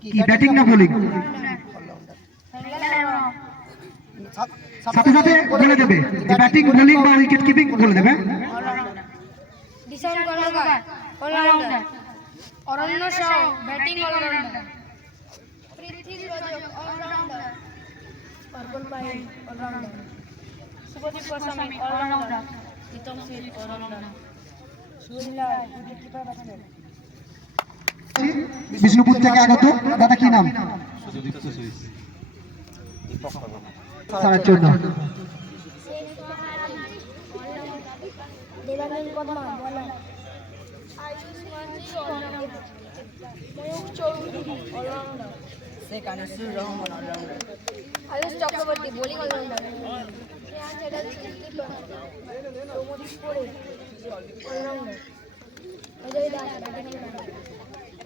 কি ব্যাটিং না বোলিং? সাথে সাথে বলে দেবে যে ব্যাটিং বোলিং বা উইকেট কিপিং বলে দেবে। Dishan Karmakar allrounder, Aranya Sau batting allrounder, Prithvi Rajak allrounder, Arpan Pail allrounder, Shubhadeep Goswami allrounder, Pritam Sheel allrounder, Sunila wicketkeeper batsman. Bishnupur থেকে আগত দাদা কি নাম? তার জন্য Devananda Padma bowler, Ayush Majhi allrounder, Mayukh Chowdhury allrounder, Sheikh Anisur Rahman allrounder, Ayush Chakraborty bowling allrounder, Sneha Chatterjee keeper, Pramodit পরে allrounder, Ajay Das batting allrounder,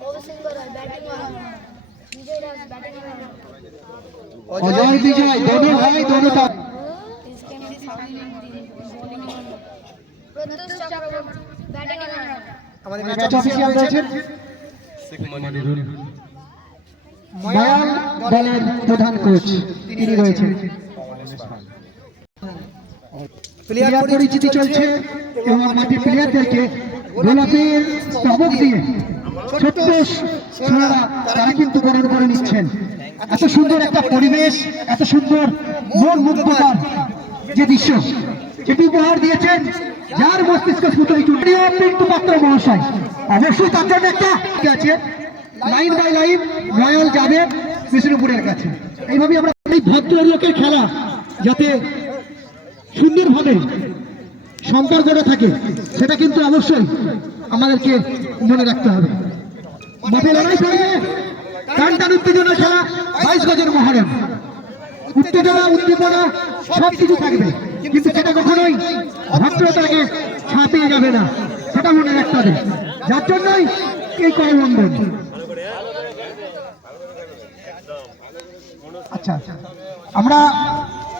Abhishek Roy batting allrounder, Bijoy Das batting allrounder, Ajay Bijoy दोनों भाई दोनों का ইস্কেন্দ্রি সাউদিন bowling allrounder, Pratyush Chakraborty batting allrounder. আমাদের ম্যাচ অফিসিয়াল রয়েছেন ময়াল দলের প্রধান কোচ তিনি রয়েছেন। প্লেয়ার পরিচিতি চলছে এবং আমাদের প্লেয়ারদেরকে গোলাপের স্তবক দিয়ে ছোট্ট ছেলেরা তারা কিন্তু বরণ করে নিচ্ছেন। এত সুন্দর একটা পরিবেশ, এত সুন্দর মন মুগ্ধকর যে দৃশ্য যেটি উপহার দিয়েছেন যার মস্তিষ্ক স্ফুটিত পিন্টু পাত্র মহাশয়। অবশ্যই তার জন্য একটা আছে লাইন বাই লাইন রয়্যাল যাবে বিষ্ণুপুরের কাছে। এইভাবে আমরা এই ভদ্রলোকের খেলা যাতে সুন্দরভাবে সম্পর্কটা থাকে সেটা কিন্তু অবশ্যই আমাদেরকে মনে রাখতে হবে। মাঠে লড়াই করবে, টান টান উত্তেজনা খেলা, 22 গজের মহরম, উত্তেজনা উদ্দীপনা সবকিছু থাকবে, কিন্তু সেটা কখনোই ভদ্রতাকে ছাপিয়ে যাবে না, সেটা মনে রাখতে হবে। যার জন্যই এই করবন্ধন। আচ্ছা, আমরা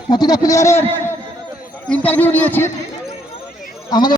প্রতিটা প্লেয়ারের ইন্টারভিউ নিয়েছি। আমাদের